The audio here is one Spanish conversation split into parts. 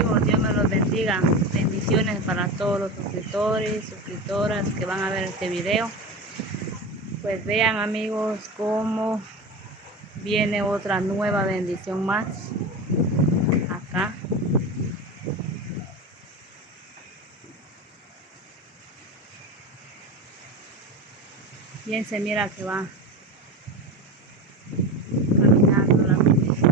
amigos, Dios me los bendiga. Bendiciones para todos los suscriptores, suscriptoras que van a ver este video. Pues vean amigos cómo viene otra nueva bendición más acá. Bien se mira que va caminando la bendición.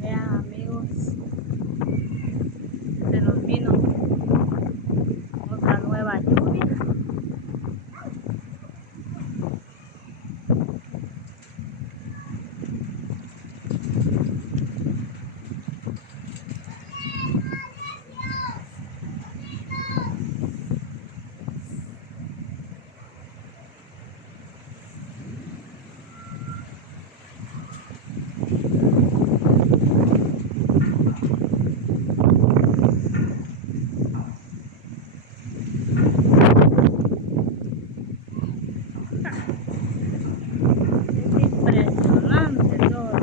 Vean amigos, se nos vino otra nueva lluvia. Es impresionante todo.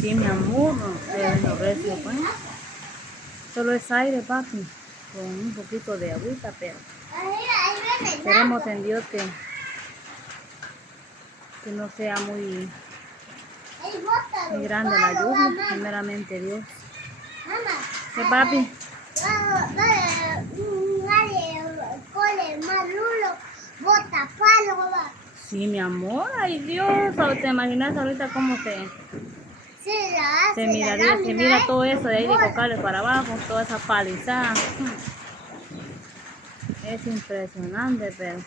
Sí, mi amor, no recio, pues. Solo es aire, papi, con un poquito de agüita, pero esperemos en Dios que no sea muy grande la lluvia, primeramente Dios. ¿Qué, papi? Sí, mi amor, ay Dios, ¿te imaginas ahorita cómo se miraría, se mira todo eso de ahí de Cocales para abajo, toda esa palizada? Es impresionante, pero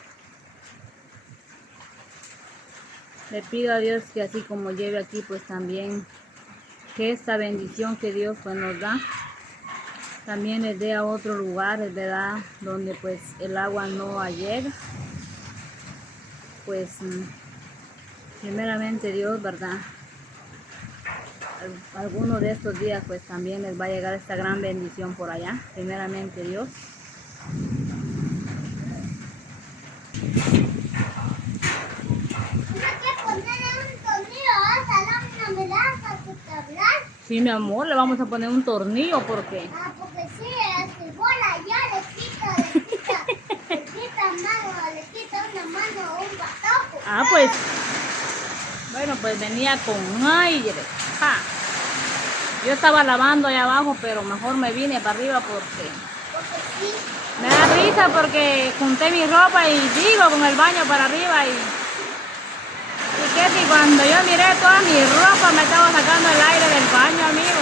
le pido a Dios que así como lleve aquí, pues también que esta bendición que Dios pues nos da, también les dé a otros lugares, ¿verdad? Donde pues el agua no llega. Pues primeramente Dios, ¿verdad? Algunos de estos días pues también les va a llegar esta gran bendición por allá, primeramente Dios. Sí, mi amor, le vamos a poner un tornillo porque... porque sí, su bola ya le quita una mano o un batazo. pues, bueno, pues venía con aire. ¡Ja! Yo estaba lavando allá abajo, pero mejor me vine para arriba porque Sí. me da risa porque junté mi ropa y digo con el baño para arriba y que si cuando yo miré toda mi ropa me estaba sacando el aire del baño, amigo.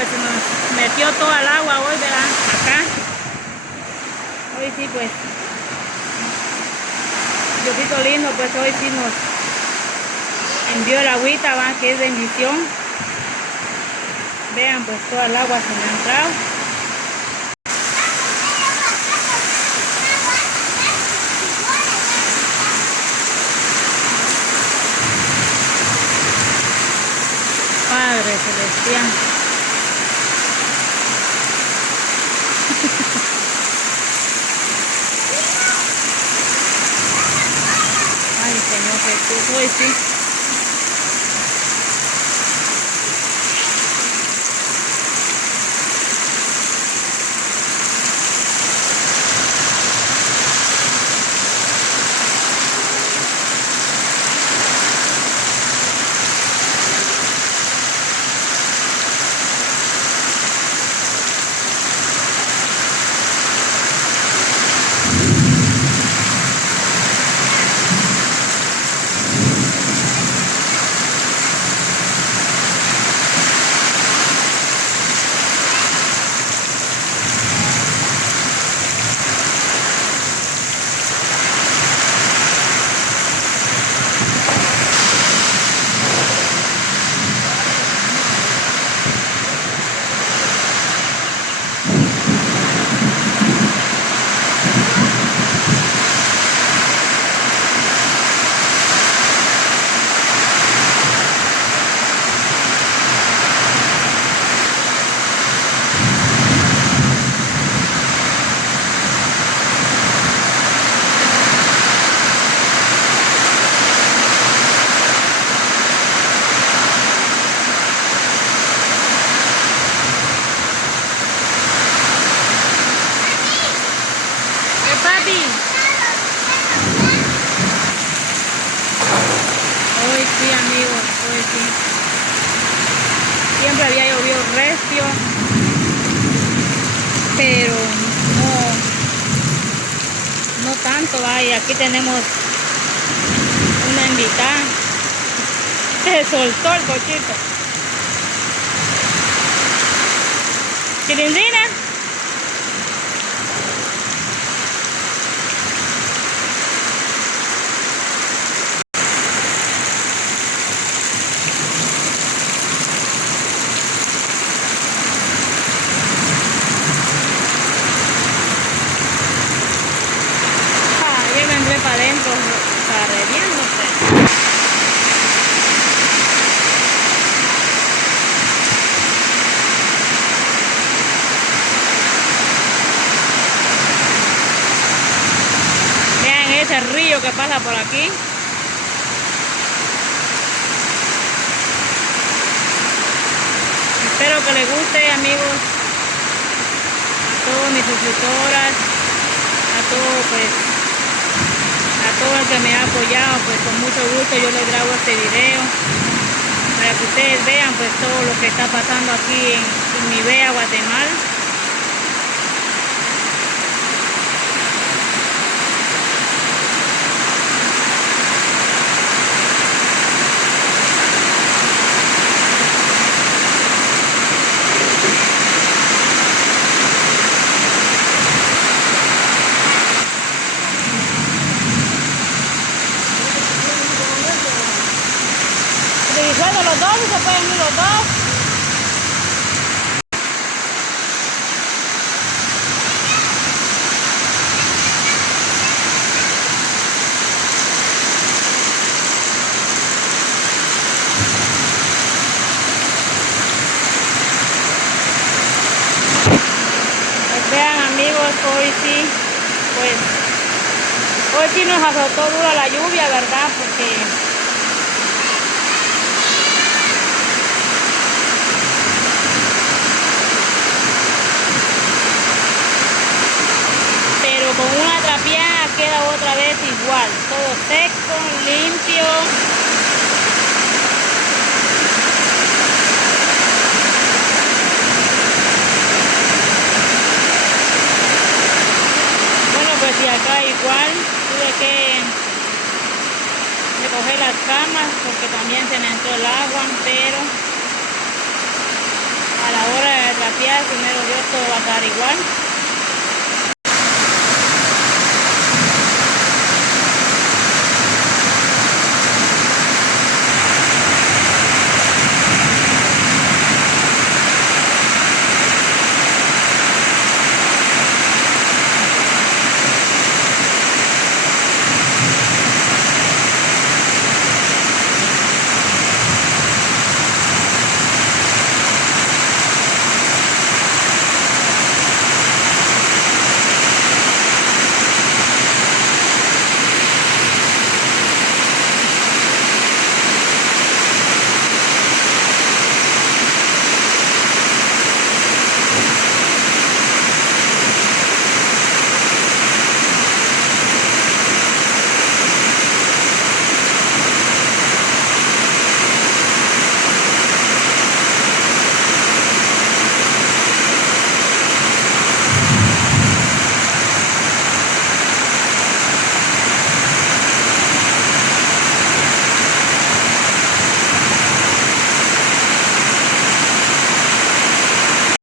pues se nos metió toda el agua hoy, ¿verdad? Acá. Hoy sí, pues, Diosito lindo, pues hoy sí nos envió el agüita, ¿va? Que es bendición. Vean, pues toda el agua se me ha entrado. Padre Celestial. Ay, Señor Jesús, hoy sí. Papi, hoy sí, amigos, hoy sí. Siempre había llovido recio, pero no tanto, ¿va? Y aquí tenemos una invitada. Se soltó el cochito. Chilindrina. Yo me entré para adentro, carrereándose. Vean ese río que pasa por aquí. Espero que les guste, amigos, a todas mis suscriptoras, a todo, pues, a todo el que me ha apoyado, pues con mucho gusto yo les grabo este video para que ustedes vean pues todo lo que está pasando aquí en mi bella Guatemala. Bueno, los dos, se pueden ir los dos. Pues vean, amigos, hoy sí, pues, hoy sí nos azotó dura la lluvia, ¿verdad? Porque con una trapeada queda otra vez igual, todo seco, limpio. Bueno, pues y acá igual tuve que recoger las camas porque también se me entró el agua, pero a la hora limpiar, primero Dios todo va a estar igual.